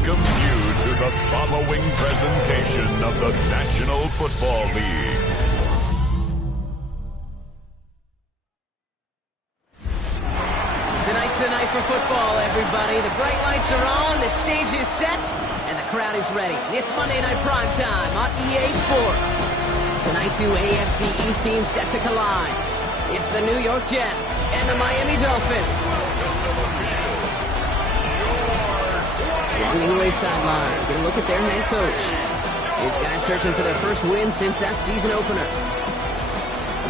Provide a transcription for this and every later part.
welcomes you to the following presentation of the National Football League. Tonight's the night for football, everybody. The bright lights are on, the stage is set, and the crowd is ready. It's Monday Night Primetime on EA Sports. Tonight, two AFC East teams set to collide. It's the New York Jets and the Miami Dolphins. Along the away sideline, get a look at their head coach. These guys searching for their first win since that season opener.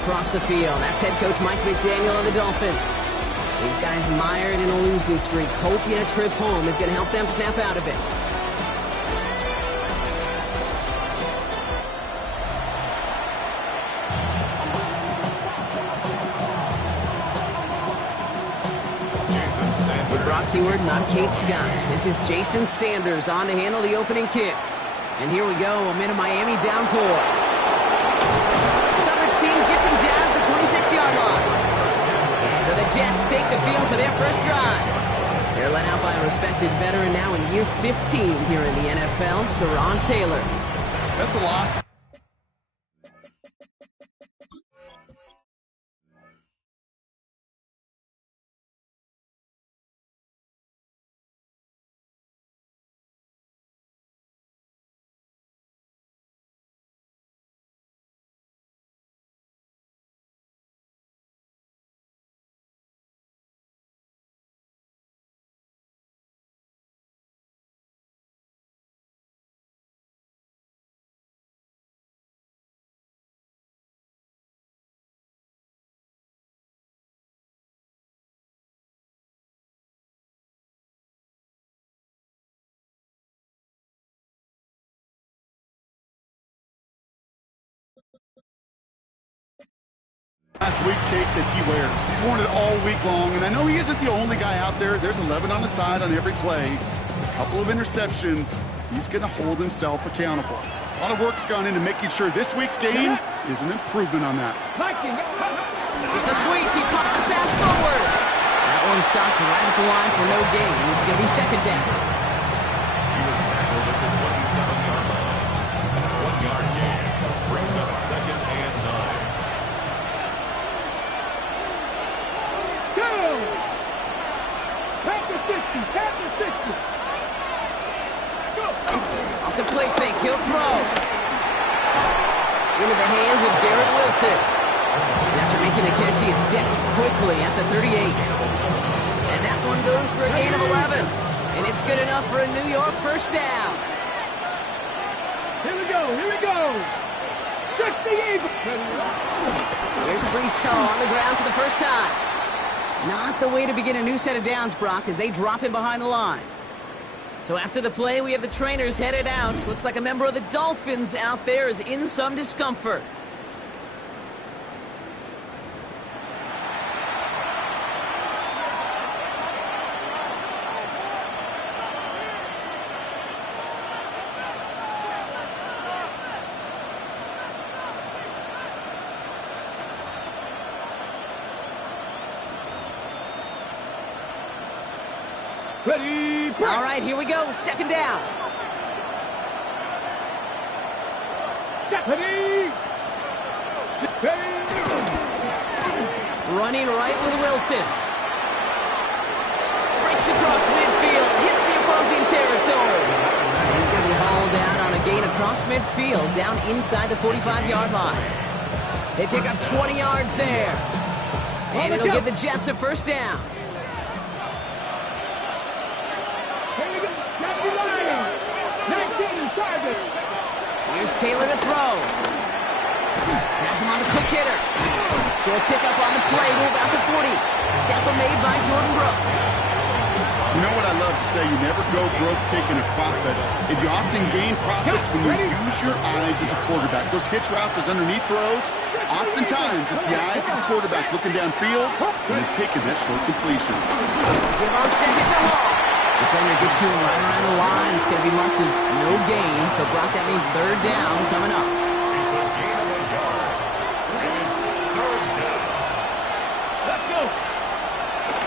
Across the field, that's head coach Mike McDaniel of the Dolphins. These guys mired in a losing streak, hoping a trip home is going to help them snap out of it. With Brock Heward and I'm Kate Scott. This is Jason Sanders on to handle the opening kick. And here we go, a Miami downpour. The coverage team gets him down at the 26-yard line. So the Jets take the field for their first drive. They're led out by a respected veteran now in year 15 here in the NFL, Teron Taylor. That's a loss. Last week cape that he wears. He's worn it all week long, and I know he isn't the only guy out there. There's 11 on the side on every play. A couple of interceptions. He's going to hold himself accountable. A lot of work's gone into making sure this week's game is an improvement on that. It's a sweep. He pops the pass forward. That one stopped right at the line for no gain. This is going to be second down. He was tackled at the 27-yard line. 1-yard gain brings up second and 9. Off the play fake, he'll throw. Into the hands of Garrett Wilson. And after making the catch, he is decked quickly at the 38. And that one goes for a gain of 11. And it's good enough for a New York first down. Here we go. 68. Here's Brees Hall on the ground for the first time. Not the way to begin a new set of downs, Brock, as they drop him behind the line. So after the play, we have the trainers headed out. Looks like a member of the Dolphins out there is in some discomfort. Ready, break. All right, here we go. Second down. Ready. Running right with Wilson. Breaks across midfield. Hits the opposing territory. And he's going to be hauled down on a gain across midfield, down inside the 45-yard line. They pick up 20 yards there. And it'll give the Jets a first down. Here's Taylor to throw. Has him on the quick hitter. Short pickup on the play. Move out to 40. Tackle made by Jordan Brooks. You know what I love to say? You never go broke taking a profit. And you often gain profits when you use your eyes as a quarterback. Those hitch routes, those underneath throws, oftentimes it's the eyes of the quarterback looking downfield and then taking that short completion. Give on second to Hall. Defender gets to him right around the line. It's going to be marked as no gain. So, Brock, that means third down coming up. It's a gain of a yard. And it's third down. Let's go.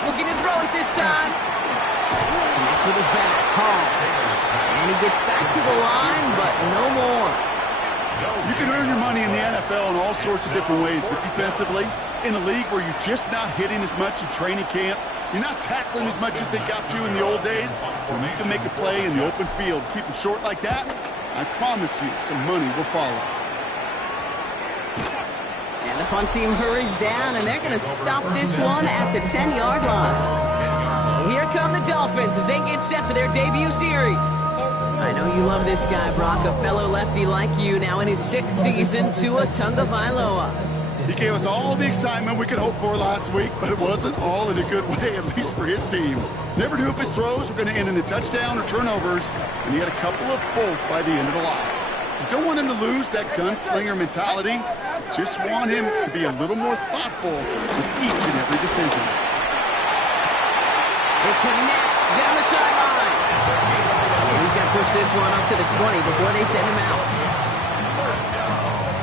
Looking to throw it this time. Connects with his back. Hall. And he gets back to the line, but no more. You can earn your money in the NFL in all sorts of different ways, but defensively, in a league where you're just not hitting as much in training camp, you're not tackling as much as they got to in the old days, when you can make a play in the open field, keep them short like that, I promise you some money will follow. And the punt team hurries down, and they're going to stop this one at the 10-yard line. So here come the Dolphins as they get set for their debut series. I know you love this guy, Brock, a fellow lefty like you, now in his 6th season, Tua Tagovailoa. He gave us all the excitement we could hope for last week, but it wasn't all in a good way, at least for his team. Never knew if his throws were going to end in a touchdown or turnovers, and he had a couple of both by the end of the loss. You don't want him to lose that gunslinger mentality. Just want him to be a little more thoughtful with each and every decision. It connects down the sideline. And he's got to push this one up to the 20 before they send him out.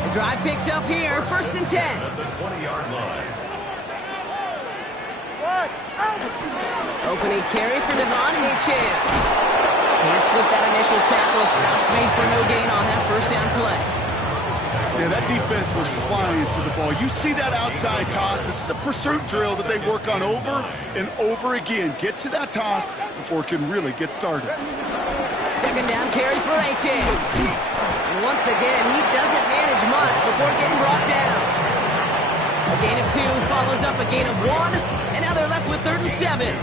The drive picks up here, 1st and 10. At the 20-yard line. Opening carry for Devon Achane. Can't slip that initial tackle. Stops made for no gain on that 1st down play. Yeah, that defense was flying to the ball. You see that outside toss. This is a pursuit drill that they work on over and over again. Get to that toss before it can really get started. 2nd down carry for Achane. And once again, he doesn't manage much before getting brought down. A gain of 2 follows up a gain of 1, and now they're left with 3rd and 7.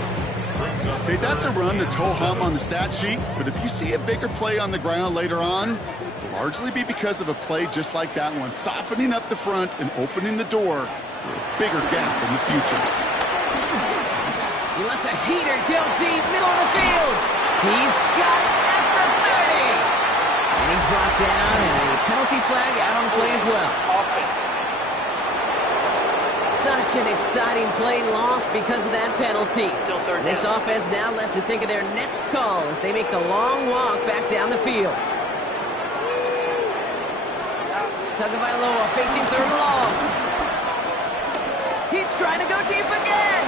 Okay, that's a run that's ho-hum on the stat sheet, but if you see a bigger play on the ground later on, it'll largely be because of a play just like that one, softening up the front and opening the door for a bigger gap in the future. He lets a heater go deep, middle of the field. He's got it at the 30. And he's brought down, and a penalty flag out on the play as well. Such an exciting play lost because of that penalty. This offense now left to think of their next call as they make the long walk back down the field. Tagovailoa facing 3rd and long. He's trying to go deep again.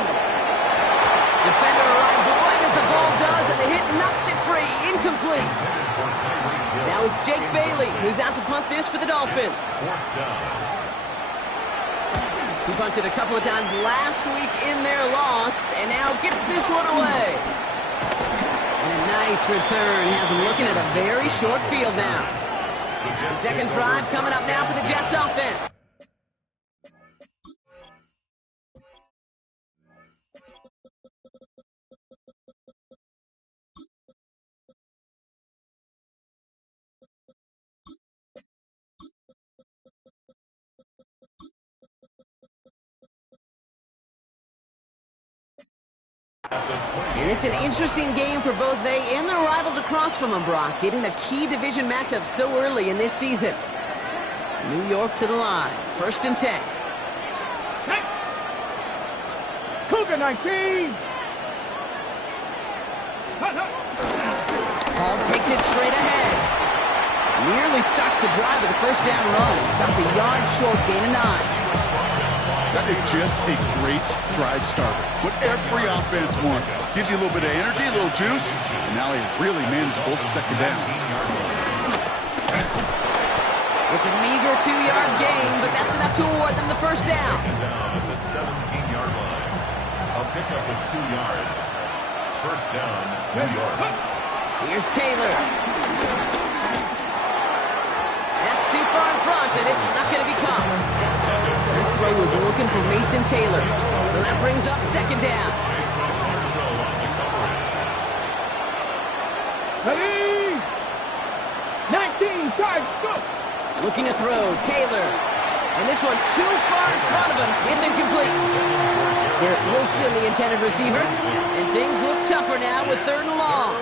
Defender arrives right as the ball does, and the hit knocks it free. Incomplete. Now it's Jake Bailey, who's out to punt this for the Dolphins. He punted a couple of times last week in their loss, and now gets this one away. And a nice return. Has him looking at a very short field now. The 2nd drive coming up now for the Jets offense. And it's an interesting game for both they and their rivals across from them, Brock, getting a key division matchup so early in this season. New York to the line, 1st and 10. Cougar 19. Hall takes it straight ahead. Nearly starts the drive with a 1st down run. Stopped a yard short, gain of 9. That is just a great drive starter. What every offense wants. Gives you a little bit of energy, a little juice, and now a really manageable 2nd down. It's a meager 2-yard gain, but that's enough to award them the 1st down. At the 17-yard line. A pickup of 2 yards. 1st down, New York. Here's Taylor. That's too far in front, and it's not going to be caught. That throw was looking for Mason Taylor. So that brings up 2nd down. Ready? 19, charge, go! Looking to throw, Taylor. And this one too far in front of him. It's incomplete. Garrett Wilson, the intended receiver. And things look tougher now with 3rd and long.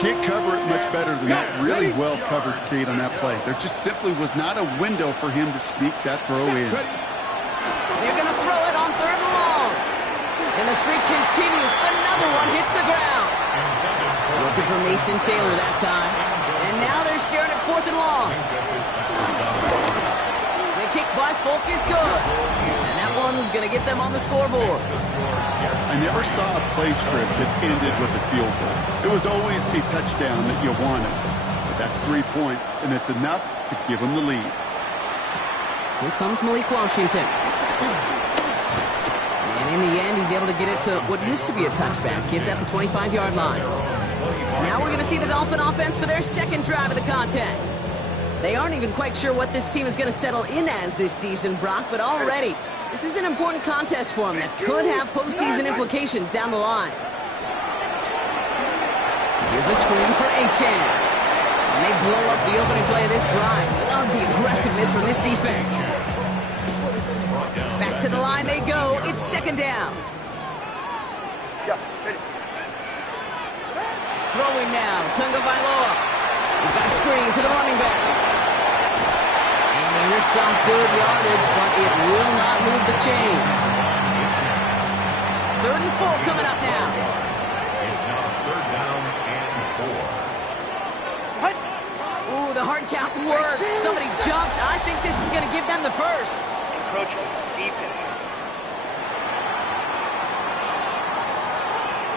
Can't cover it much better than that really well covered Kate on that play. There just simply was not a window for him to sneak that throw in. They're going to throw it on 3rd and long. And the streak continues. Another one hits the ground. Looking for Mason Taylor that time. And now they're staring at 4th and long. The kick by Folk is good. And that one's going to get them on the scoreboard. I never saw a play script that ended with a field goal. It was always a touchdown that you wanted. But that's 3 points, and it's enough to give them the lead. Here comes Malik Washington. And in the end, he's able to get it to what used to be a touchback. It's at the 25-yard line. Now we're going to see the Dolphin offense for their second drive of the contest. They aren't even quite sure what this team is going to settle in as this season, Brock, but already this is an important contest for them that could have postseason implications down the line. Here's a screen for Achane. And they blow up the opening play of this drive. Love the aggressiveness from this defense. Back to the line they go. It's second down. Throwing now, Tunga Vailoa. We've got a screen to the running back. And he rips off good yardage, but it will not move the chains. 3rd and 4 coming up now. It's now 3rd down and 4. Ooh, the hard count works. Somebody jumped. I think this is going to give them the first. Encroaching defense.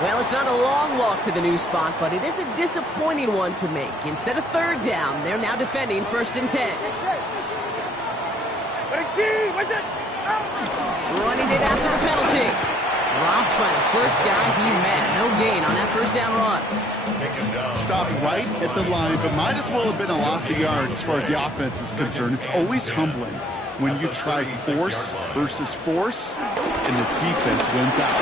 Well, it's not a long walk to the new spot, but it is a disappointing one to make. Instead of 3rd down, they're now defending 1st and 10. Running it after the penalty. Dropped by the first guy he met. No gain on that 1st down run. Stopped right at the line, but might as well have been a loss of yards as far as the offense is concerned. It's always humbling when you try force versus force, and the defense wins out.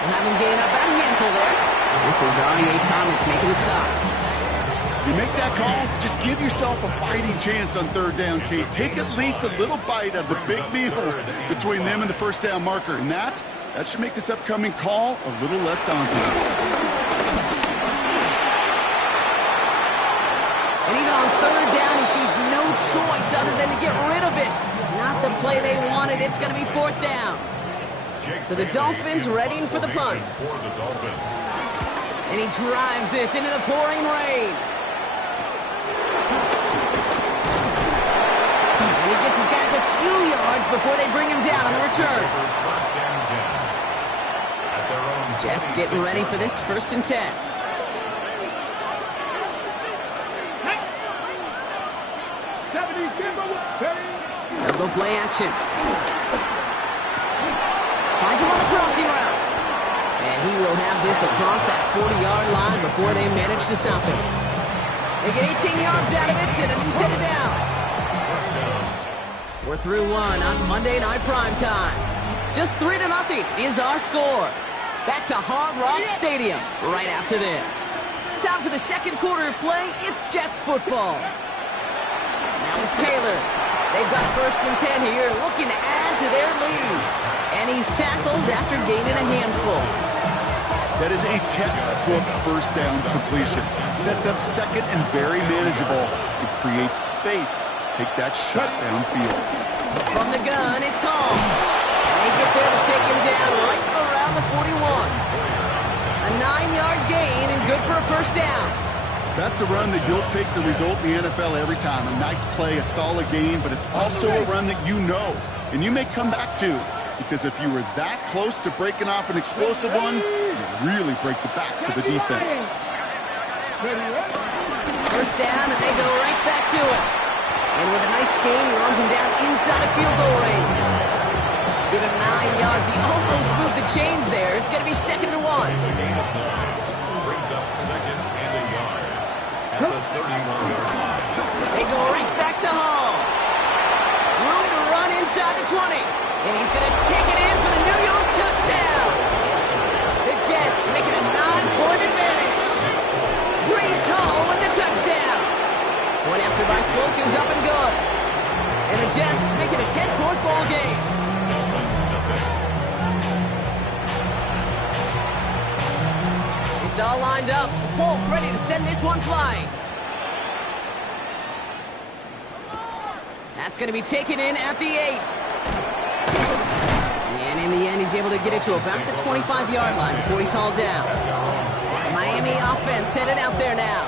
Having gained up that handful there. It's Azaria Thomas making the stop. You make that call to just give yourself a fighting chance on 3rd down, Kate. Take at least a little bite of the big meal between them and the 1st down marker. And that should make this upcoming call a little less daunting. And even on 3rd down, he sees no choice other than to get rid of it. Not the play they wanted. It's going to be 4th down. So the Dolphins readying for the punt. And he drives this into the pouring rain. And he gets his guys a few yards before they bring him down on the return. Jets getting ready for this 1st and 10. They'll go play action. Finds him on the crossing route. And he will have this across that 40-yard line before they manage to stop him. They get 18 yards out of it and a new set of downs. We're through one on Monday Night Primetime. Just 3-0 is our score. Back to Hard Rock Stadium right after this. Time for the second quarter of play. It's Jets football. Now it's Taylor. They've got 1st and 10 here, looking to add to their lead. And he's tackled after gaining a handful. That is a textbook 1st down completion. Sets up 2nd and very manageable. It creates space to take that shot downfield. From the gun, it's Hall. And they get there to take him down right around the 41. A 9-yard gain and good for a 1st down. That's a run that you'll take the result in the NFL every time. A nice play, a solid gain, but it's also a run that you know and you may come back to, because if you were that close to breaking off an explosive one, you really break the backs of the defense. 1st down, and they go right back to it. And with a nice gain, he runs him down inside of field goal range. Give him 9 yards. He almost moved the chains there. It's going to be 2nd and 1. Brings up 2nd and a yard at the 31-yard line. They go right back to Hall. Room to run inside the 20. And he's going to take it in for the New York touchdown. The Jets making a 9-point advantage. Breece Hall with the touchdown. Point after by Folk is up and good. And the Jets making a 10-point ball game. It's all lined up. Folk ready to send this one flying. That's going to be taken in at the 8. And in the end, he's able to get it to about the 25-yard line before he's hauled down. The Miami offense headed out there now.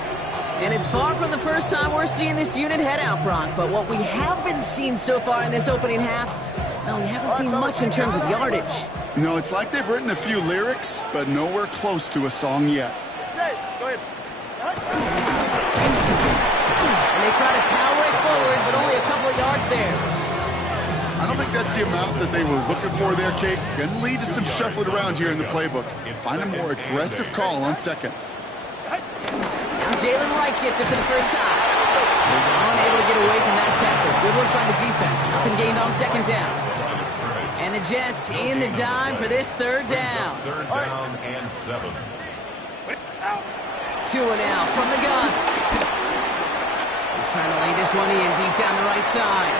And it's far from the first time we're seeing this unit head out, Brock. But what we haven't seen so far in this opening half No, we haven't seen much in terms of yardage. No, it's like they've written a few lyrics, but nowhere close to a song yet. Go ahead. And they try to power it forward, but only a couple of yards there. I don't think that's the amount that they were looking for there, Kate. Going to lead to some shuffling around here in the playbook. Find a more aggressive call on second. Now Jalen Wright gets it for the first time. He's unable to get away from that tackle. Good work by the defense. Nothing gained on second down. And the Jets in the dime for this third down. Third down and 7. Tua now from the gun. He's trying to lay this one in deep down the right side.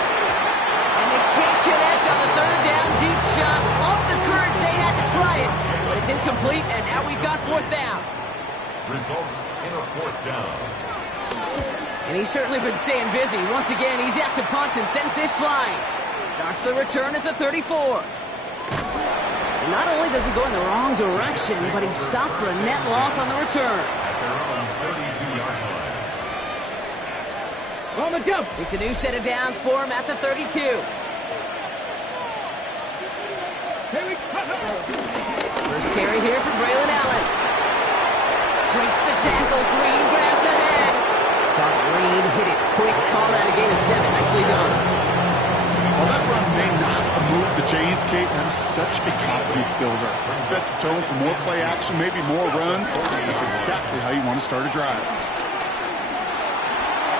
And they can't connect on the third down deep shot. Love the courage they had to try it, but it's incomplete, and now we've got fourth down. Results in a fourth down. And he's certainly been staying busy. Once again, he's out to punt and sends this flying. Starts the return at the 34. And not only does he go in the wrong direction, but he's stopped for a net loss on the return. At their own 32-yard line. On the jump. It's a new set of downs for him at the 32. Here we go. First carry here for Braylon Allen. Breaks the tackle. Green grass ahead. Saw Green hit it quick. Call that a gain of 7. Nicely done. While that run may not move the chains, Kate, that is such a confidence builder. It sets the tone for more play action, maybe more runs. That's exactly how you want to start a drive.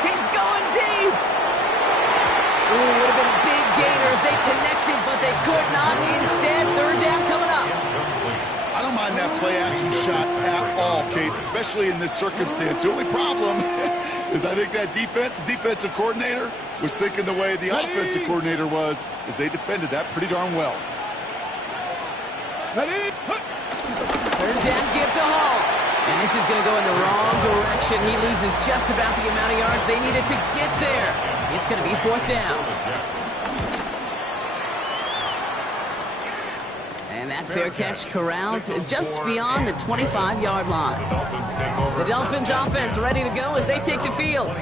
He's going deep. Ooh, would have been a big gainer if they connected, but they could not. Instead, third down coming up. I don't mind that play action shot at all, Kate, especially in this circumstance. The only problem is I think that defensive coordinator was thinking the way the offensive coordinator was, as they defended that pretty darn well. Ready? Third down give to Hall. And this is going to go in the wrong direction. He loses just about the amount of yards they needed to get there. It's going to be fourth down. And that fair catch corralled just beyond the 25-yard line. The Dolphins offense ready to go as they take the field.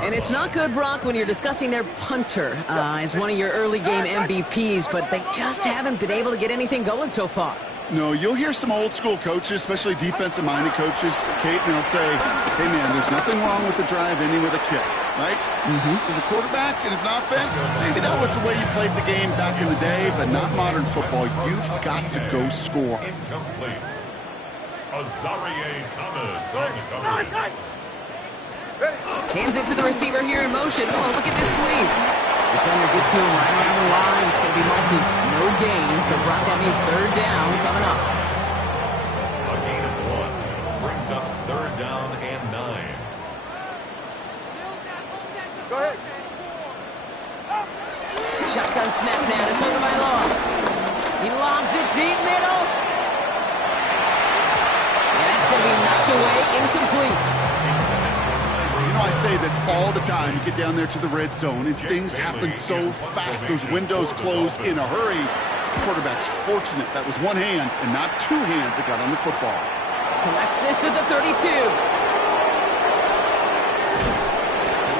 And it's not good, Brock, when you're discussing their punter as one of your early game MVPs, but they just haven't been able to get anything going so far. No, you'll hear some old school coaches, especially defensive-minded coaches, Kate, and they'll say, hey, man, there's nothing wrong with the drive ending with a kick, right? As a quarterback and as an offense, maybe that was the way you played the game back in the day, but not modern football. You've got to go score. Incomplete. Azarie Thomas on the coverage. Hands it to the receiver here in motion. Oh, look at this sweep. Defender gets to him right around the line. It's going to be marked as no gain. So, Brock, that means third down coming up. A gain of 1 brings up third down and 9. Go ahead. Shotgun snap now to Tagovailoa. He lobs it deep middle. And that's going to be knocked away, incomplete. You know, I say this all the time. You get down there to the red zone, and things happen so fast. Those windows close in a hurry. The quarterback's fortunate that was one hand and not two hands that got on the football. Collects this at the 32. And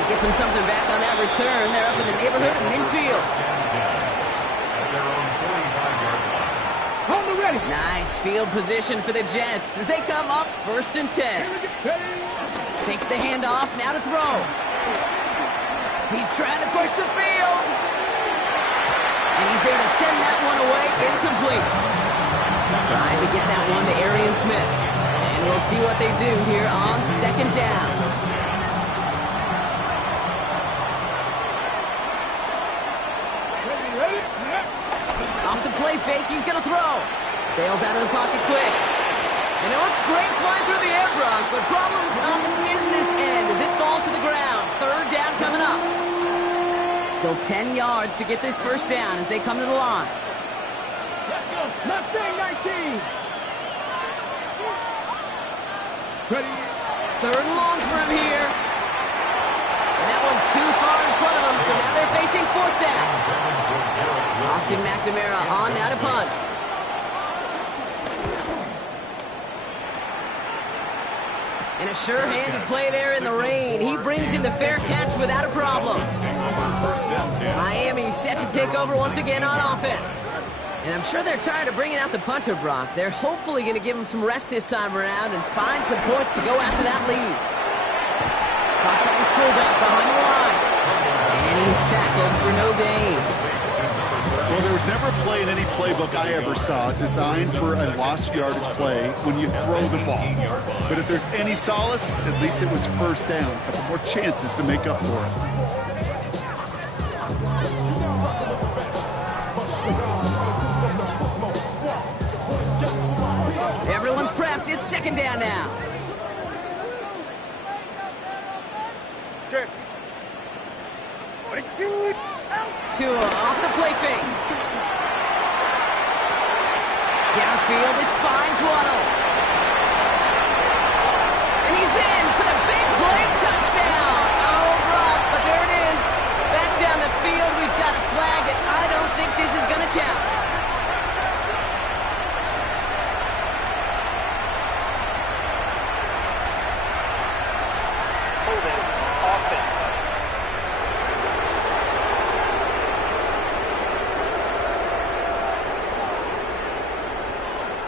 he gets him something back on that return. They're up in the neighborhood of midfield. At their own 45-yard line. On the ready. Nice field position for the Jets as they come up first and 10. Takes the handoff, now to throw. He's trying to push the field. And he's there to send that one away, incomplete. Trying to get that one to Arian Smith. And we'll see what they do here on second down. Off the play fake, he's going to throw. Bails out of the pocket quick. And it looks great flying through the air, Brock, but problems on the business end as it falls to the ground. Third down coming up. Still 10 yards to get this first down as they come to the line. Let's go. Mustang 19. Ready. Third and long for him here. And that one's too far in front of them, so now they're facing fourth down. Austin McNamara on now to punt. And a sure-handed play there in the rain. He brings in the fair catch without a problem. Miami set to take over once again on offense. And I'm sure they're tired of bringing out the punter, Brock. They're hopefully going to give him some rest this time around and find some points to go after that lead. Caught by his fullback behind the line. And he's tackled for no gain. Well, there was never a play in any playbook I ever saw designed for a lost yardage play when you throw the ball. But if there's any solace, at least it was first down. A couple more chances to make up for it. Everyone's prepped. It's second down now. Check. 22. Tua off the play fake. Downfield, this finds Waddle. And he's in for the big play touchdown. Oh, Brock, but there it is. Back down the field, we've got a flag, and I don't think this is going to count. Holding offense.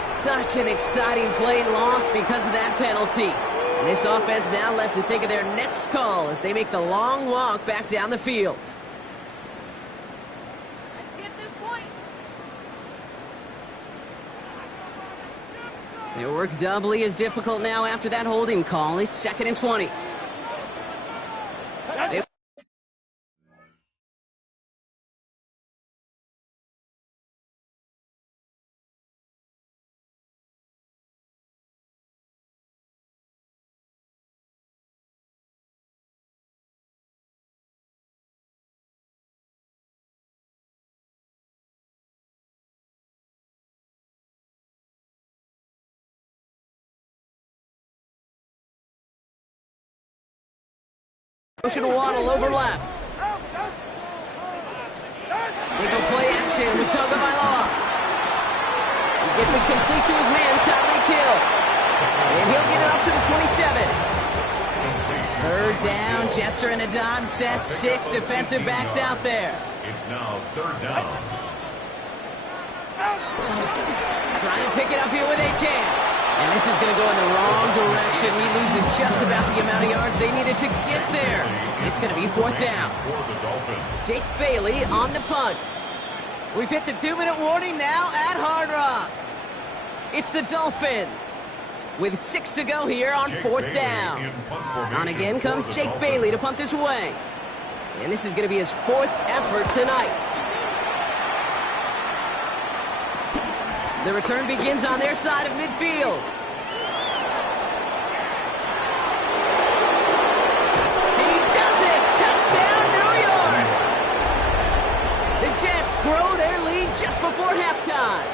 Such an exciting play lost because of that penalty. And this offense now left to think of their next call as they make the long walk back down the field. Let's get this point. Their work doubly as difficult now after that holding call. It's 2nd and 20. Motion Waddle over left. They go play action. Mutoga Bailoa. He gets it complete to his man, Tyreek Hill. And he'll get it up to the 27. Third down. Jets are in a dime set. 6 defensive backs out there. It's now 3rd down. Trying to pick it up here with Achane. And this is going to go in the wrong direction. He loses just about the amount of yards they needed to get there. It's going to be 4th down. For the Dolphins. Jake Bailey on the punt. We've hit the 2-minute warning now at Hard Rock. It's the Dolphins with 6 to go here on Jake 4th Bailey down. in punt formation On again for comes the Jake Dolphins. Bailey to punt this away. And this is going to be his 4th effort tonight. The return begins on their side of midfield. He does it! Touchdown, New York! The Jets grow their lead just before halftime.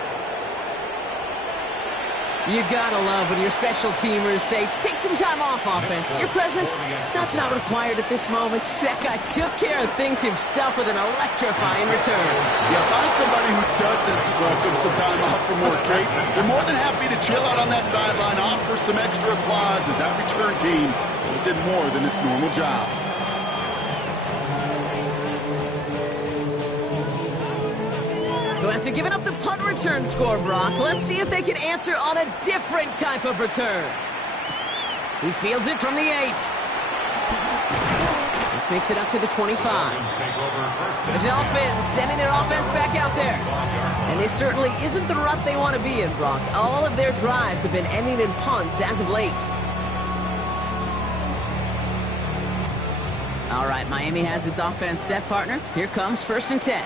You gotta love when your special teamers say, take some time off, offense. Your presence, that's not required at this moment. That guy took care of things himself with an electrifying return. Yeah, find somebody who doesn't welcome some time off from work, Kate. They're more than happy to chill out on that sideline, offer some extra applause as that return team did more than its normal job. So after giving up the punt return score, Brock, let's see if they can answer on a different type of return. He fields it from the 8. This makes it up to the 25. The Dolphins sending their offense back out there. And this certainly isn't the rut they want to be in, Brock. All of their drives have been ending in punts as of late. All right, Miami has its offense set, partner. Here comes 1st and 10.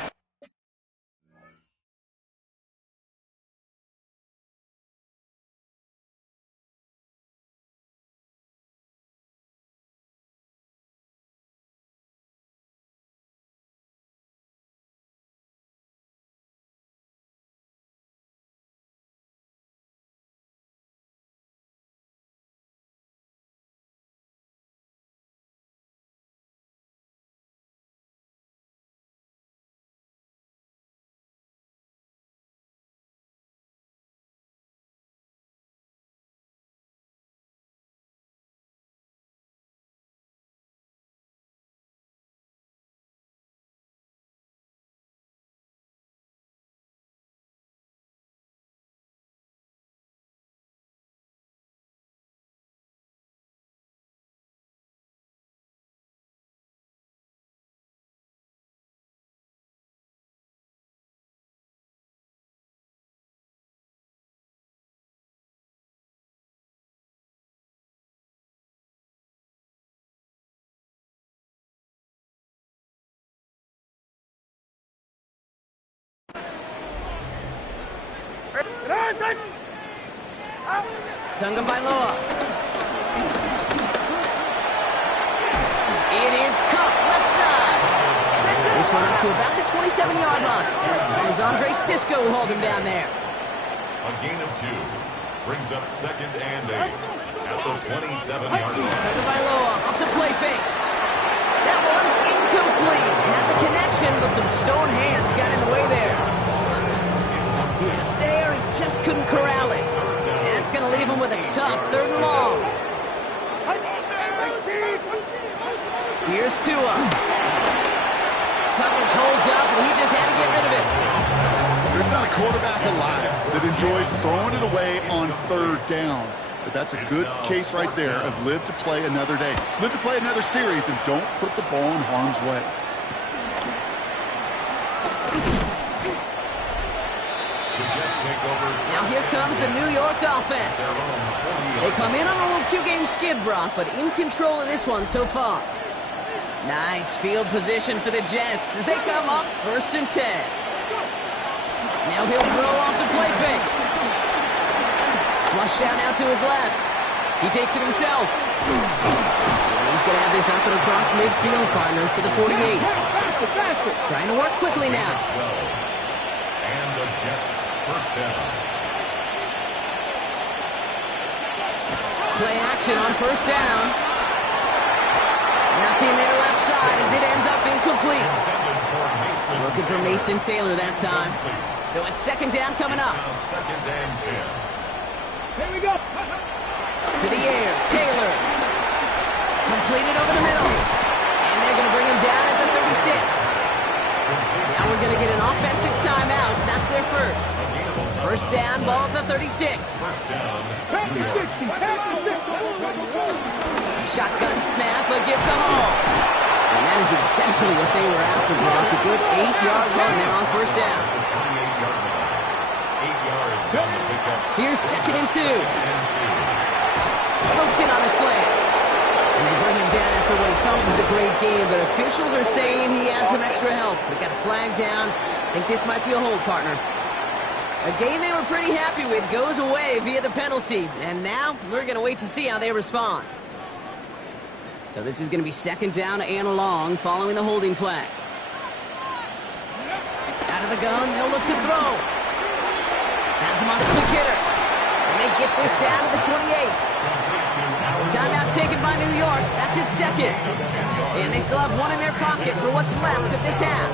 Tagovailoa. It is caught left side. This one up to about the 27-yard line. As Andre Cisco will hold him down there. A gain of 2 brings up 2nd and 8 at the 27-yard line. Tagovailoa off the play fake. That one's incomplete. Had the connection, but some stone hands got in the way there. He was there, he just couldn't corral it. And that's going to leave him with a tough 3rd and long. Here's Tua. Coverage holds up, and he just had to get rid of it. There's not a quarterback alive that enjoys throwing it away on 3rd down. But that's a good case right there of live to play another day. Live to play another series, and don't put the ball in harm's way. The Jets take over. Now here comes the New York offense. They come in on a little 2-game skid, Brock, but in control of this one so far. Nice field position for the Jets as they come up 1st and 10. Now he'll throw off the play fake. Flush out now to his left. He takes it himself. And he's going to have this up and across midfield, partner, to the 48. Trying to work quickly now. 12. And the Jets 1st down. Play action on 1st down. Nothing there left side as it ends up incomplete. Looking for Mason Taylor that time. So it's 2nd down coming up. Now 2nd and 10. Here we go. To the air, Taylor. Completed over the middle. And they're going to bring him down at the 36. Now we're going to get an offensive timeout. That's their first. 1st down, ball at the 36. 1st down. Pass the 60. Pass the 60. Shotgun snap, a gift to Hall. And that is exactly what they were after, Brock. A good 8-yard run there on 1st down. 28-yard line. 8 yards on the pickup. Here's 2nd and 2. And 2. He'll sit on the slant. And they bring him down after what he thought was a great game, but officials are saying he had some extra help. They got a flag down. I think this might be a hold, partner. A game they were pretty happy with goes away via the penalty. And now we're going to wait to see how they respond. So this is going to be 2nd down and long following the holding flag. Out of the gun, they'll look to throw. Has him on the quick hitter. And they get this down to the 28. Timeout taken by New York. That's its 2nd. And they still have one in their pocket for what's left of this half.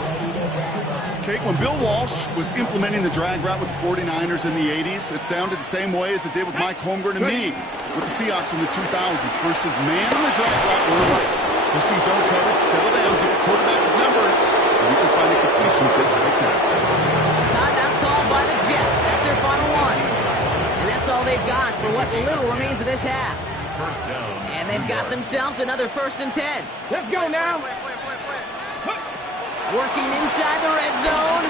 Kate, when Bill Walsh was implementing the drag route with the 49ers in the 80s, it sounded the same way as it did with Mike Holmgren and me with the Seahawks in the 2000s. Versus man on the drag route or right. You see zone coverage, settle down, give the quarterback his numbers, and you can find a completion just like that. Timeout called by the Jets. That's their final one. And that's all they've got for what little remains of this half. 1st down. And they've got themselves another 1st and 10. Let's go now. Working inside the red zone.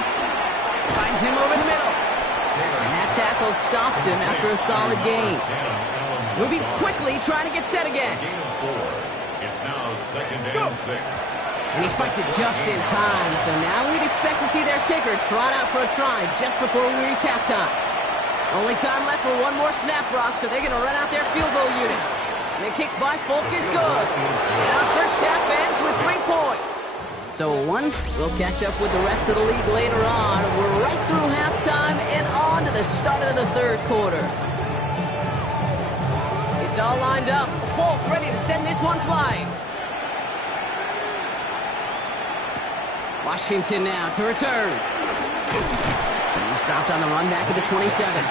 Finds him over the middle. And that tackle stops him after a solid gain. Moving quickly, trying to get set again. Gain of 4. It's now 2nd and 6. And he spiked it just in time. So now we'd expect to see their kicker trot out for a try just before we reach halftime. Only time left for one more snap, Brock, so they're going to run out their field goal unit. And the kick by Folk is good. And our first half ends with 3 points. So once we'll catch up with the rest of the league later on. We're right through halftime and on to the start of the 3rd quarter. It's all lined up. Folk ready to send this one flying. Washington now to return. And he stopped on the run back at the 27.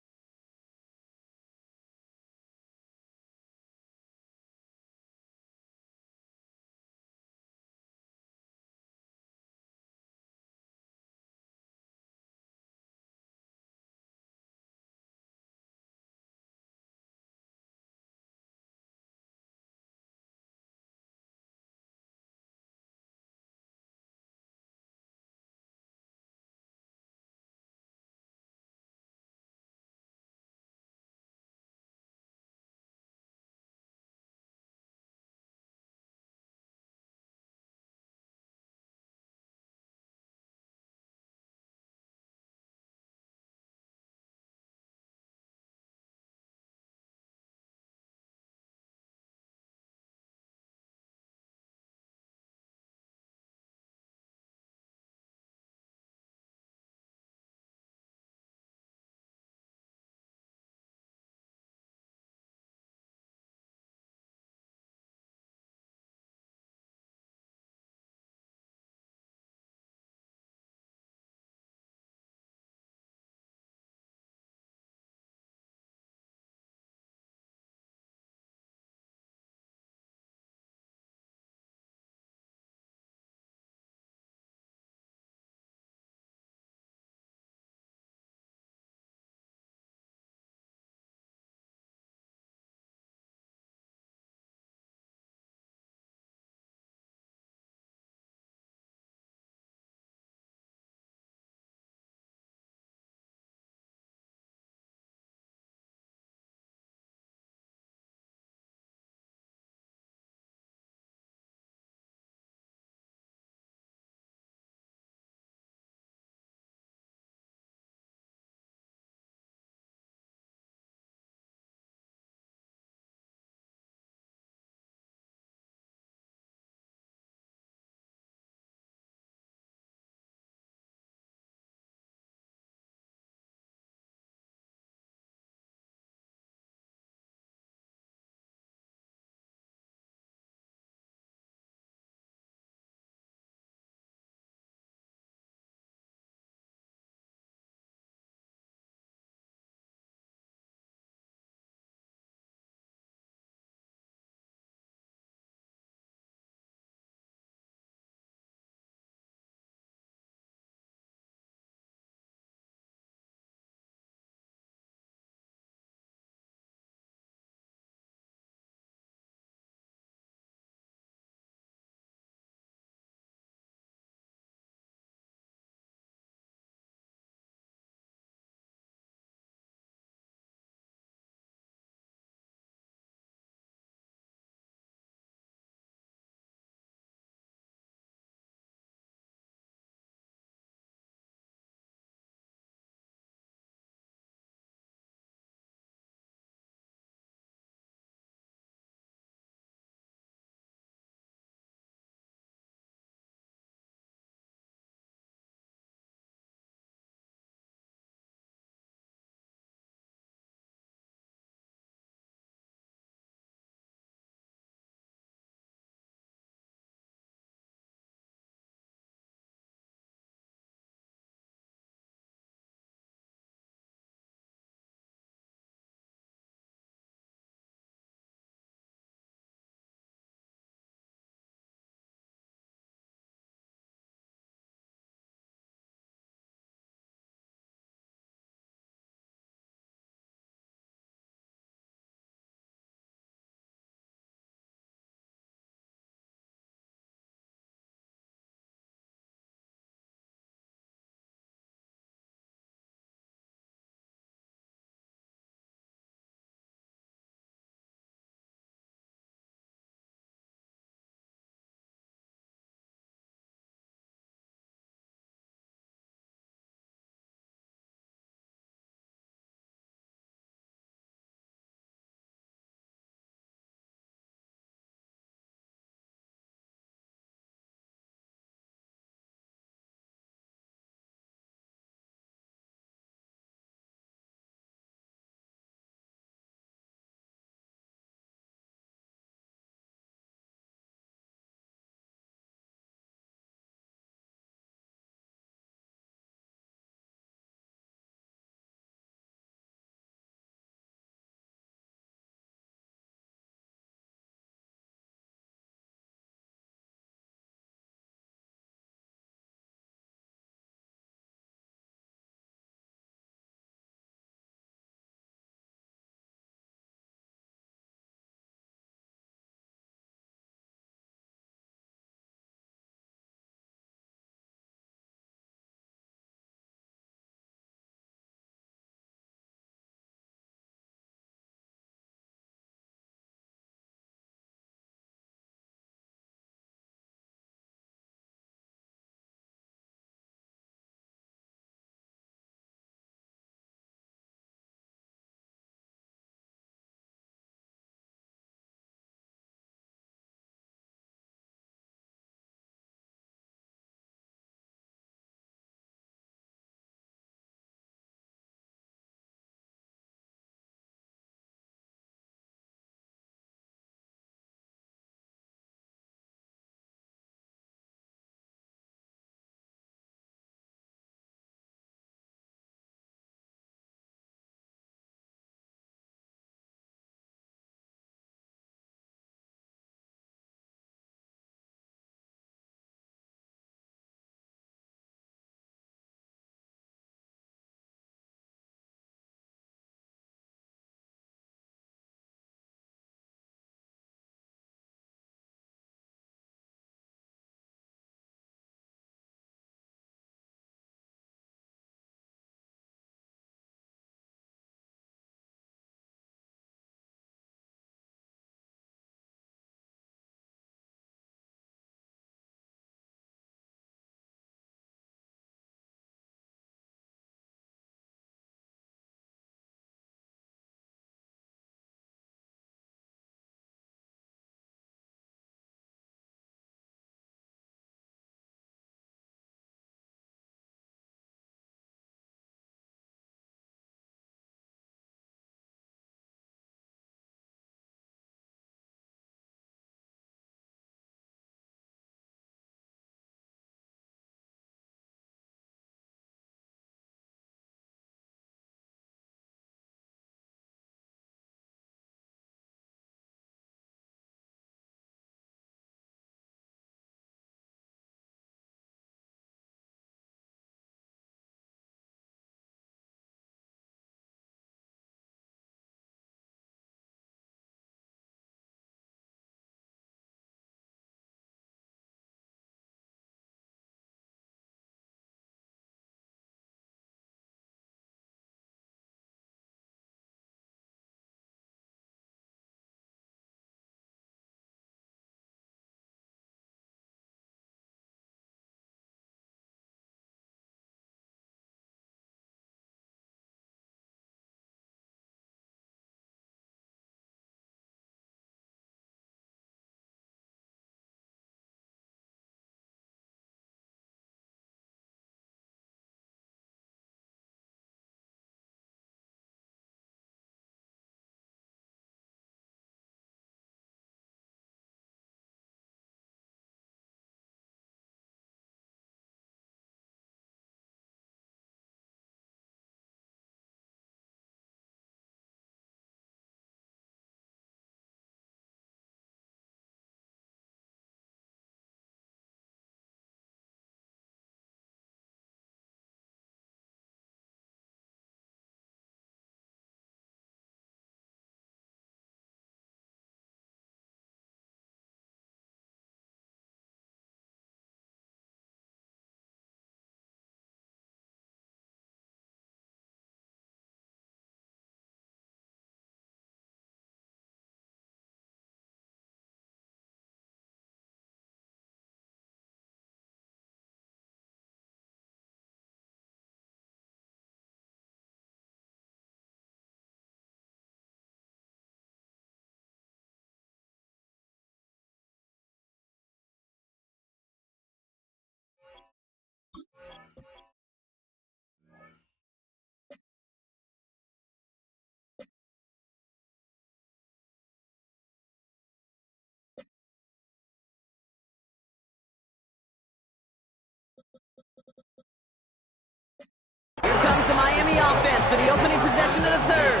for the opening possession of the third.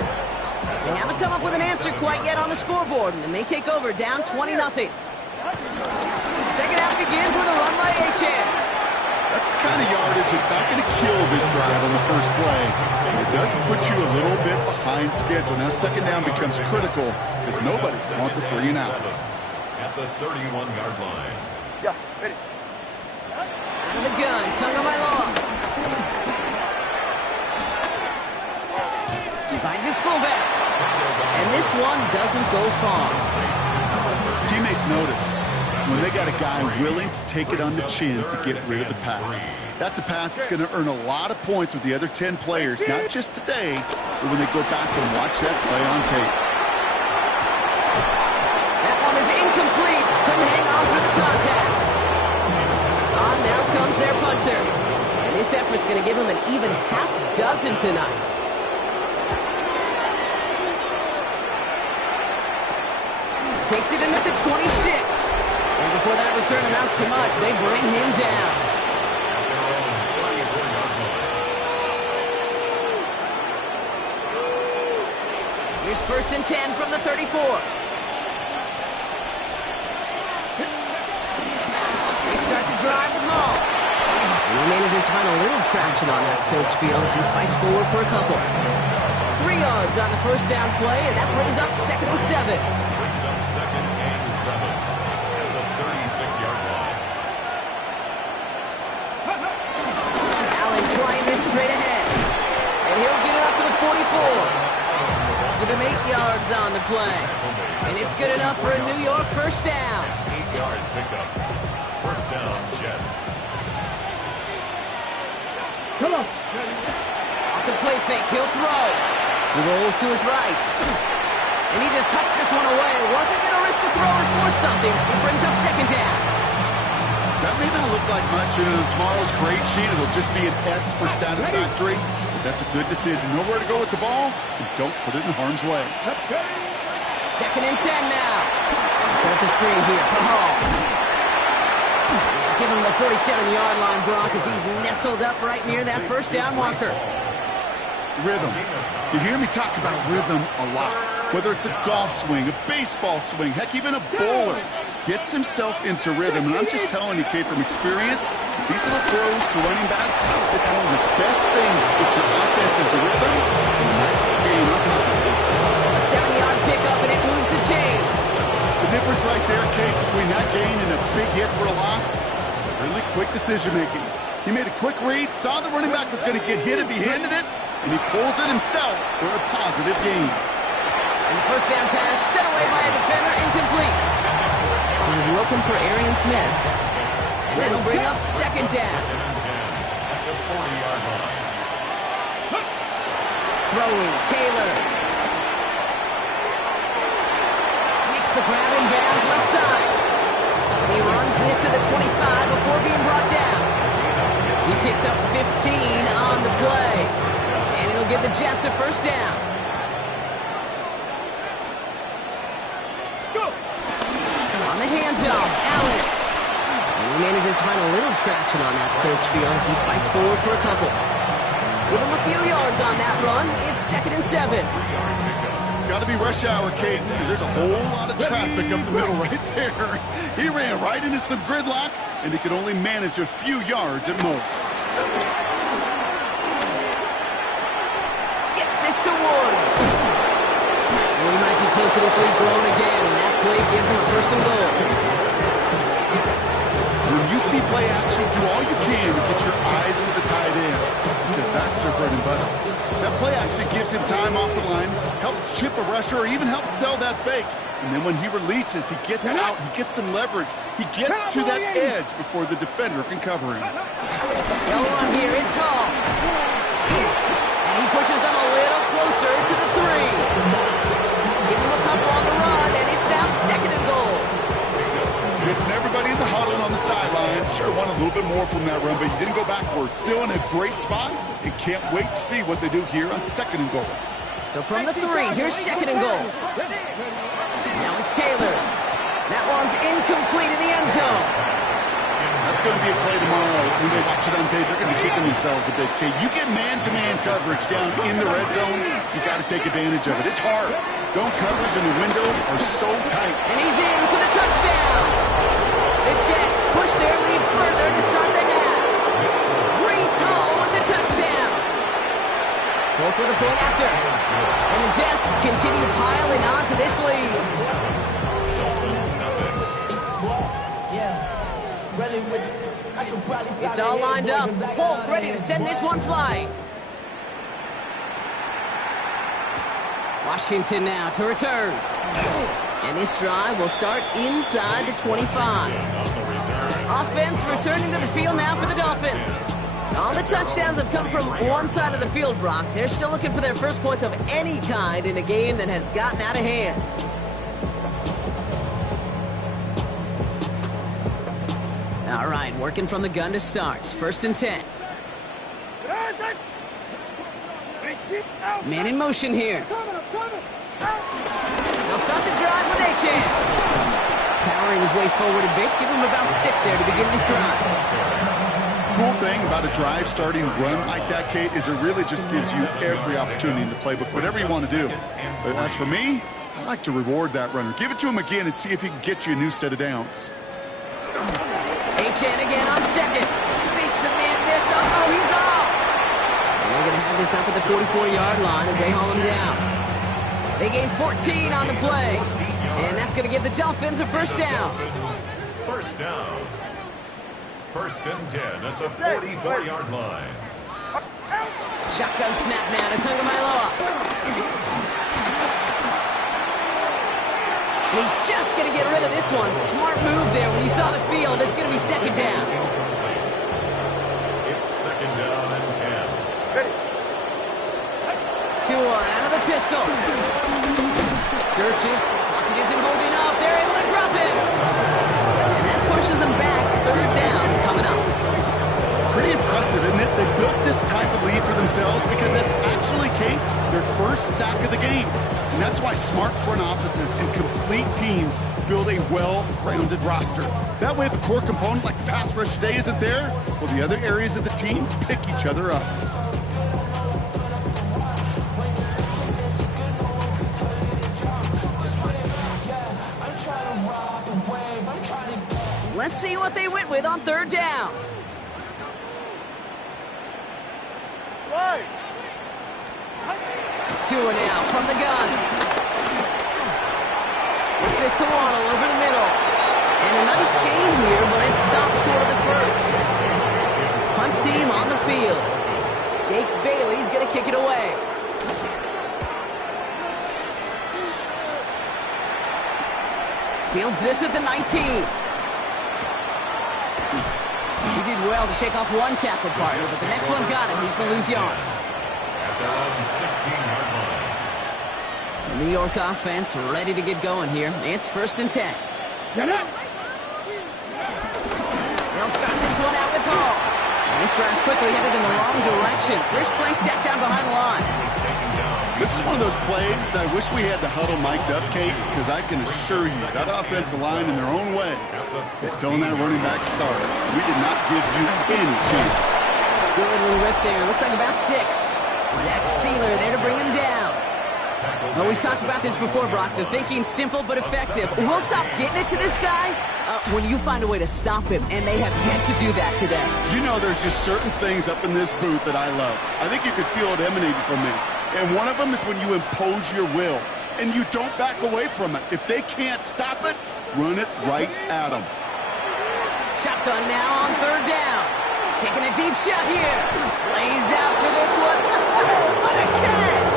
They haven't come up with an answer quite yet on the scoreboard, and they take over down 20-0. Second half begins with a run by Achane. That's the kind of yardage that's not going to kill this drive on the first play. It does put you a little bit behind schedule. Now second down becomes critical because nobody wants a 3 and out. At the 31-yard line. Yeah, ready. Out of the gun, Tagovailoa. He finds his fullback. And this one doesn't go far. Teammates notice when they got a guy willing to take it on the chin to get rid of the pass. That's a pass that's going to earn a lot of points with the other 10 players, not just today, but when they go back and watch that play on tape. That one is incomplete. Couldn't hang on through the contact. On now comes their punter. And this effort's going to give him an even half dozen tonight. Takes it in at the 26. And before that return amounts to much, they bring him down. Here's 1st and 10 from the 34. They start the drive with Hall. And he manages to find a little traction on that search field as he fights forward for a couple. 3 yards on the first down play, and that brings up 2nd and 7. Brings up 2nd and 7 at the 36-yard line. Allen trying this straight ahead. And he'll get it up to the 44. Give him 8 yards on the play. And it's good enough for a New York first down. 8 yards picked up. First down, Jets. Come on. Off the play fake, he'll throw. He rolls to his right. And he just hucks this one away. Wasn't going to risk a throw or force something. It brings up 2nd down. That may not look like much in tomorrow's grade sheet. It'll just be an S for satisfactory. But that's a good decision. Know where to go with the ball, and don't put it in harm's way. 2nd and 10 now. Set up the screen here for Hall. Give him the 47-yard line, Brock, as he's nestled up right near that first down marker. Rhythm. You hear me talk about rhythm a lot. Whether it's a golf swing, a baseball swing, heck, even a bowler gets himself into rhythm. And I'm just telling you, Kate, from experience, these little throws to running backs, it's one of the best things to get your offense into rhythm. And a nice gain on top of it. A 7-yard pickup, and it moves the chains. The difference right there, Kate, between that gain and a big hit for a loss is really quick decision-making. He made a quick read, saw the running back was going to get hit if he handed it, and he pulls it himself for a positive gain. And the first down pass set away by a defender, incomplete. He's looking for Arian Smith. And that'll bring up 2nd down. At the 40-yard line. Throwing, Taylor. Makes the grab in bounds left side. And he runs this to the 25 before being brought down. He picks up 15 on the play. And it'll give the Jets a first down. On the handoff, Allen. And he manages to find a little traction on that search field as he fights forward for a couple. Give him a few yards on that run. It's 2nd and 7. Got to be rush hour, Kate, because there's a whole lot of traffic up the middle right there. He ran right into some gridlock, and he could only manage a few yards at most. Gets this to Woods. And he might be close to this lead growing again. That play gives him a 1st and goal. When you see play action, do all you can to get your eyes to the tight end, because that's their bread and butter. That play action gives him time off the line, helps chip a rusher, or even helps sell that fake. And then when he releases, he gets out, he gets some leverage. He gets to that edge before the defender can cover him. Go on here, it's Hall. And he pushes them a little closer to the 3. Give him a couple on the run, and it's now 2nd and goal. Missing everybody in the huddle on the sidelines. Sure wanted a little bit more from that run, but he didn't go backwards. Still in a great spot, and can't wait to see what they do here on 2nd and goal. So from the 3, here's 2nd and goal. Now it's Taylor. That one's incomplete in the end zone. That's going to be a play tomorrow. When they watch it on tape, they're going to be kicking themselves a bit. Okay, you get man-to-man coverage down in the red zone, you got to take advantage of it. It's hard. Zone coverage and the windows are so tight. And he's in for the touchdown. The Jets push their lead further to start the half. Breece Hall with the touchdown. Polk with a point after. And the Jets continue piling on to this lead. It's all lined up. Polk ready to send this one flying. Washington now to return. And this drive will start inside the 25. Offense returning to the field now for the Dolphins. All the touchdowns have come from one side of the field, Brock. They're still looking for their first points of any kind in a game that has gotten out of hand. All right, working from the gun to start. 1st and 10. Man in motion here. They'll start the drive with a chance. Powering his way forward a bit. Give him about 6 there to begin this drive. Cool thing about a drive starting run like that, Kate, is it really just gives you every opportunity in the playbook, whatever you want to do. But as for me, I like to reward that runner. Give it to him again and see if he can get you a new set of downs. H.N. again on second. Makes a man miss. Oh, he's off. And they're going to have this up at the 44-yard line as they haul him down. They gain 14 on the play. And that's going to give the Dolphins a first down. First down. 1st and 10 at the 44-yard line. Shotgun snap now to Tagovailoa. He's just going to get rid of this one. Smart move there. When you saw the field, it's going to be 2nd down. It's 2nd down and 10. Tua out of the pistol. Searches. It isn't holding up. They're able to drop him. And that pushes them back. 3rd down coming up. It's pretty impressive, isn't it? They built this type of lead for themselves because that's actually, Kate, their first sack of the game. And that's why smart front offices and complete teams build a well-rounded roster. That way, if a core component like the pass rush today isn't there, well, the other areas of the team pick each other up. Let's see what they went with on 3rd down. Tua now from the gun. It's this to Waddle over the middle. And a nice game here, but it stopped short of the first. Punt team on the field. Jake Bailey's going to kick it away. Fields this at the 19. He did well to shake off one tackle partner, but the next one got him. He's going to lose yards. At their own 16-yard line. The New York offense ready to get going here. It's 1st and 10. They'll start this one out with Hall. And this drive's quickly headed in the wrong direction. First play set down behind the line. This is one of those plays that I wish we had the huddle mic'd up, Kate, because I can assure you that offensive line in their own way is telling that running back, sorry, we did not give you any chance. Good little whip there. Looks like about 6. Zach Sealer there to bring him down. Well, we've talked about this before, Brock. The thinking's simple but effective. We'll stop getting it to this guy when you find a way to stop him, and they have yet to do that today. You know, there's just certain things up in this booth that I love. I think you could feel it emanating from me. And one of them is when you impose your will, and you don't back away from it. If they can't stop it, run it right at them. Shotgun now on 3rd down. Taking a deep shot here. Lays out for this one. Oh, what a catch!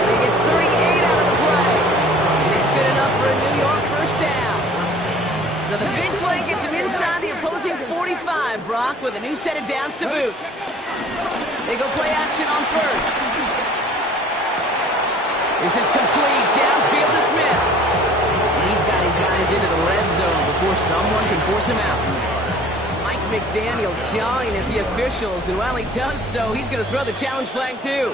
They get 38 out of the play. And it's good enough for a New York first down. So the big play gets him inside the opposing 45, Brock, with a new set of downs to boot. They go play action on 1st. This is complete. Downfield to Smith. He's got his guys into the red zone before someone can force him out. Mike McDaniel jawing at the officials, and while he does so, he's going to throw the challenge flag too.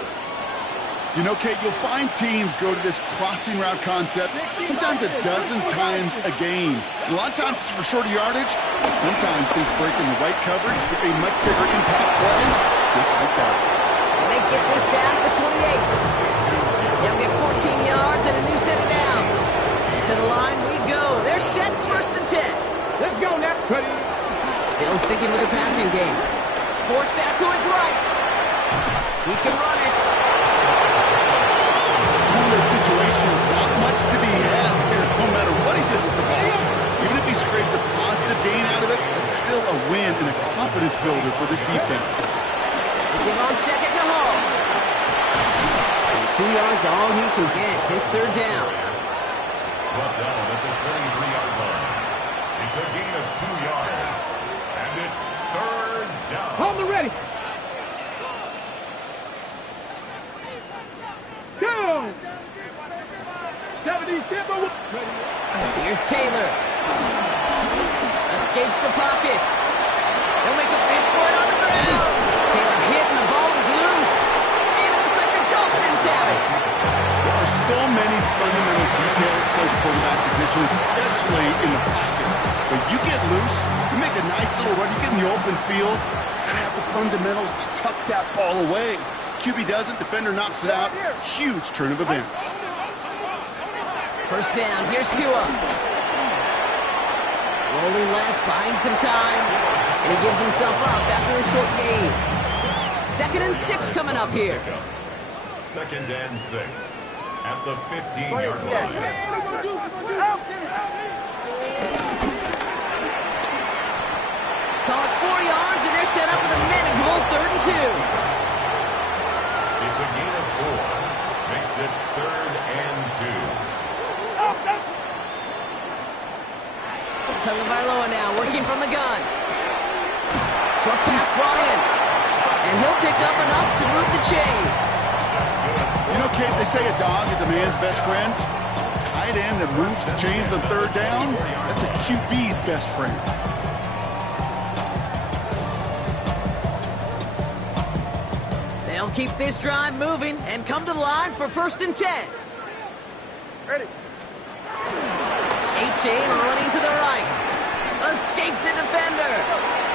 You know, Kate, you'll find teams go to this crossing route concept sometimes a dozen times a game. A lot of times it's for shorter yardage, but sometimes teams break in the right coverage for a much bigger impact play, just like that. And they get this down to the 28. They'll get 14 yards and a new set of downs. To the line we go. They're set first and 10. Let's go now. Ready. Still sticking with the passing game. Forced out to his right. He can run it. It's one of those situations, not much to be had here, no matter what he did with the ball. Even if he scraped a positive gain out of it, it's still a win and a confidence builder for this defense. They give on second to Hall. And 2 yards all he can get. It's third down. Brought down at the 23-yard line. It's a gain of 2 yards. And it's third down. Hold the ready. Go. 70 tempo. Here's Taylor. Escapes the pocket. They'll make a bid for it on the ground. Taylor hit and the ball is loose. And it looks like the Dolphins have it. There are so many fundamental details for the quarterback position, especially in the pocket. But you get loose, you make a nice little run, you get in the open field, and have the fundamentals to tuck that ball away. QB doesn't, defender knocks it out. Huge turn of events. First down, here's Tua. Rolling left, buying some time. And he gives himself up after a short gain. 2nd and 6 coming up here. 2nd and 6 at the 15-yard line. Call it 4 yards, and they're set up with a manageable 3rd and 2. It's a gain of 4. Makes it 3rd and 2. Tagovailoa now working from the gun. Short pass brought in. And he'll pick up enough to move the chains. You know, Kate, they say a dog is a man's best friend. Tight end that moves the chains on 3rd down, that's a QB's best friend. They'll keep this drive moving and come to the line for 1st and 10. Ready. A-Chain running to the right. Escapes a defender.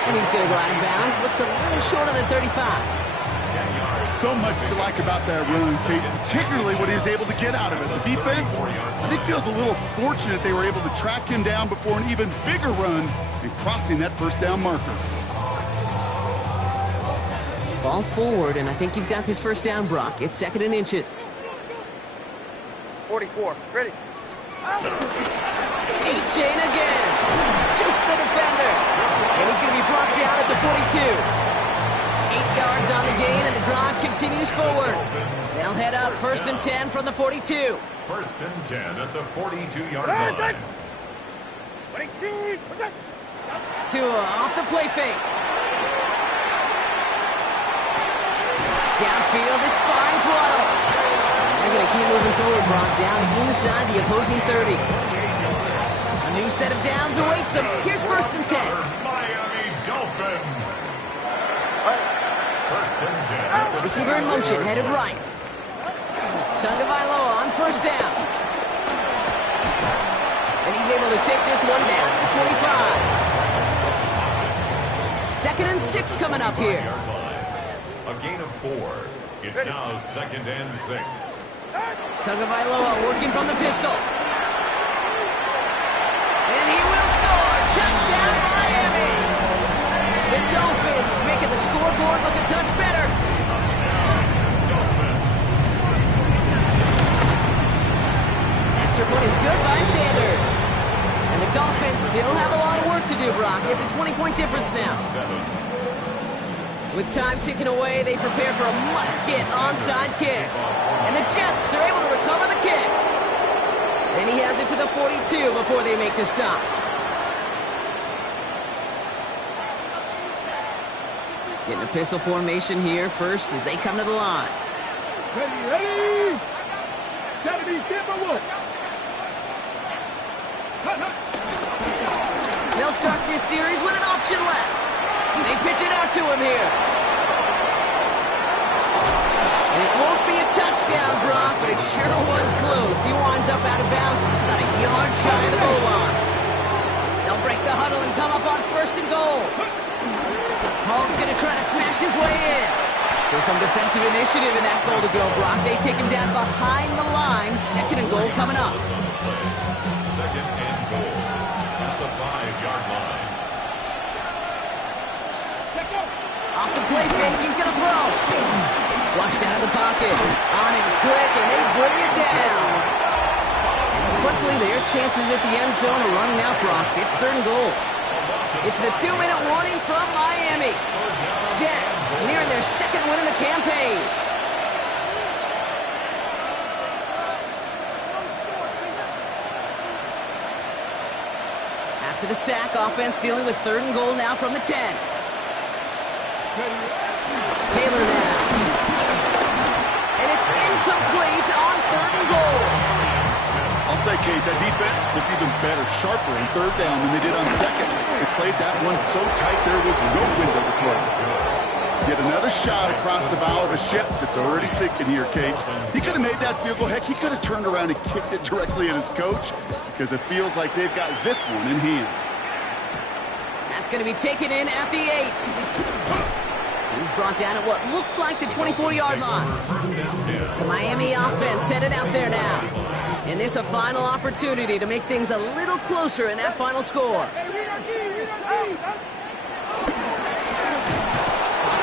And he's going to go out of bounds. Looks a little short of the 35. So much to like about that run, Kate, particularly what he was able to get out of it. The defense, I think, feels a little fortunate they were able to track him down before an even bigger run and crossing that 1st down marker. Fall forward, and I think you've got this 1st down, Brock. It's 2nd and inches. 44. Ready. A-Chain again. Juke the defender. And he's going to be brought down at the 42. 8 yards on the gain, and the drive continues forward. They'll head up 1st and 10 from the 42. 1st and 10 at the 42-yard line. Tua off the play fake. Downfield, this finds Waddle. They're going to keep moving forward, Brock, down inside the opposing 30. A new set of downs awaits them. Here's 1st and 10. Miami Dolphins. 1st and 10. Receiver in motion, headed right. Tagovailoa on 1st down. And he's able to take this one down to the 25. 2nd and 6 coming up here. A gain of 4. It's now 2nd and 6. Tagovailoa working from the pistol. And he will score. Touchdown, Miami. The Dolphins making the scoreboard look a touch better. Extra point is good by Sanders. And the Dolphins still have a lot of work to do, Brock. It's a 20-point difference now. 7. With time ticking away, they prepare for a must-get onside kick. And the Jets are able to recover the kick. And he has it to the 42 before they make the stop. Getting a pistol formation here first as they come to the line. Ready. 70 tempo. They'll start this series with an option left. They pitch it out to him here. It won't be a touchdown. down, Brock, but it sure was close. He winds up out of bounds just about a yard shy of the goal line. They'll break the huddle and come up on 1st and goal. Hall's going to try to smash his way in. So some defensive initiative in that goal to go, Brock. They take him down behind the line. 2nd and goal coming up. 2nd and goal at the 5-yard line. Off the play fake, he's going to throw. Flushed out of the pocket. On him quick, and they bring it down. Quickly, their chances at the end zone are running out, Brock. It's 3rd and goal. It's the 2-minute warning from Miami. Jets nearing their 2nd win in the campaign. After the sack, offense dealing with 3rd and goal now from the 10. Taylor now. And it's incomplete on 3rd and goal. I'll say, Kate, that defense looked even better, sharper in 3rd down than they did on 2nd. They played that one so tight there was no window to close. Yet another shot across the bow of a ship that's already sinking here, Kate. He could have made that field goal. Heck, he could have turned around and kicked it directly at his coach because it feels like they've got this one in hand. That's going to be taken in at the 8. He's brought down at what looks like the 24-yard line. The Miami offense headed out there now. And there's a final opportunity to make things a little closer in that final score.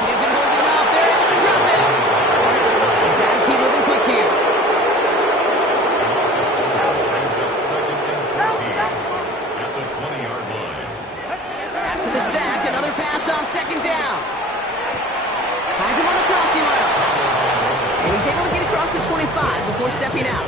Isn't holding up. They're able to drop it. Got to keep moving quick here. Brings up 2nd and 14 at the 20-yard line. After the sack, another pass on 2nd down. Finds him on the crossing route. And he's able to get across the 25 before stepping out.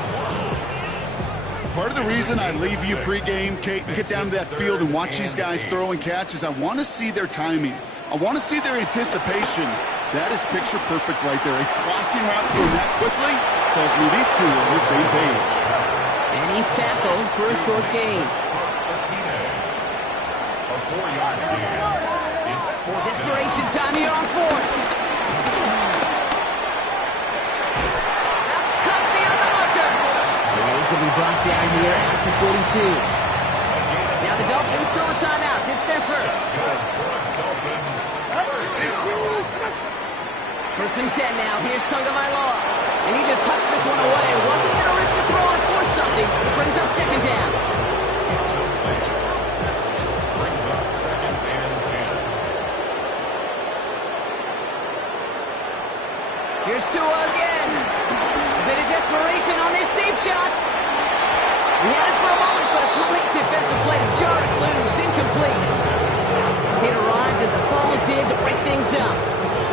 Part of the reason I leave you pregame, Kate, and get down to that field and watch these guys throw and catch is I want to see their timing. I want to see their anticipation. That is picture perfect right there. A crossing route thrown that quickly tells me these two are on the same page. And he's tackled for a short gain. A 4-yard gain. It's 4th down. Desperation time here on 4th. That's cut beyond the marker. And he's going to be brought down here at the 42. Now the Dolphins call a timeout. It's their first. First and 10 now. Here's Tagovailoa. And he just hucks this one away. Wasn't going to risk a throw and force something. It brings up 2nd down. Brings up 2nd and 10. Here's Tua again. A bit of desperation on this deep shot. He had it for a moment, but a quick defensive play to jar it loose. Incomplete. It arrived as the ball did to break things up.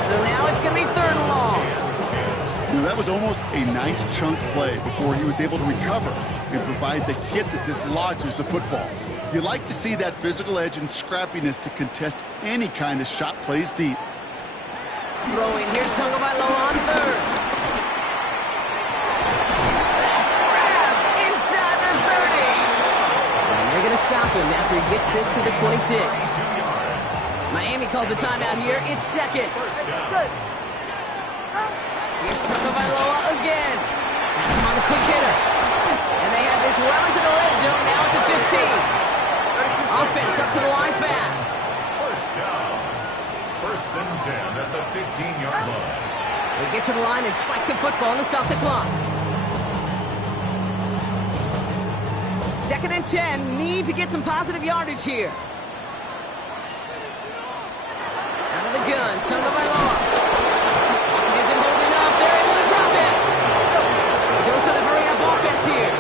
So now it's going to be 3rd and long. You know, that was almost a nice chunk play before he was able to recover and provide the hit that dislodges the football. You like to see that physical edge and scrappiness to contest any kind of shot plays deep. Throwing. Here's Tagovailoa on 3rd. That's grabbed inside the 30. And they're going to stop him after he gets this to the 26. Miami calls a timeout here. It's 2nd. Here's Tagovailoa again. Pass him on the quick hitter. And they have this well into the red zone now at the 15. Offense up to the line fast. 1st down. 1st and 10 at the 15-yard line. They get to the line and spike the football to stop the clock. 2nd and 10. Need to get some positive yardage here. Out of the gun. Tagovailoa. Pocket isn't holding up. They're able to drop it. Goes to the hurry-up offense here.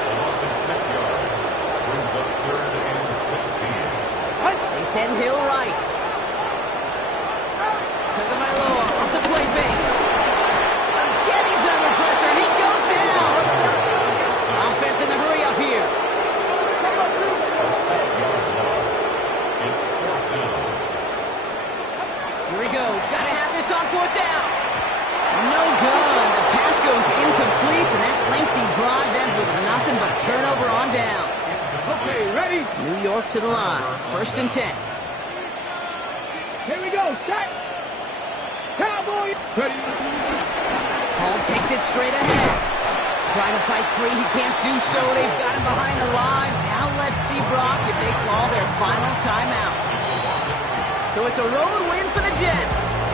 A loss of 6 yards. Brings up 3rd and 16. They send Hill right. Tagovailoa off the play fake. Again, he's under pressure, and he goes down. Offense in the hurry-up here. A 6-yard loss. It's 4th down. Here he goes. Got to have this on 4th down. No good. The pass goes incomplete, and that lengthy drive ends with nothing but a turnover on downs. Okay, ready? New York to the line. 1st and 10. Here we go. Set. Cowboys. Ready. Hall takes it straight ahead. Trying to fight free, he can't do so. They've got him behind the line. Now let's see, Brock, if they call their final timeout. So it's a road win for the Jets.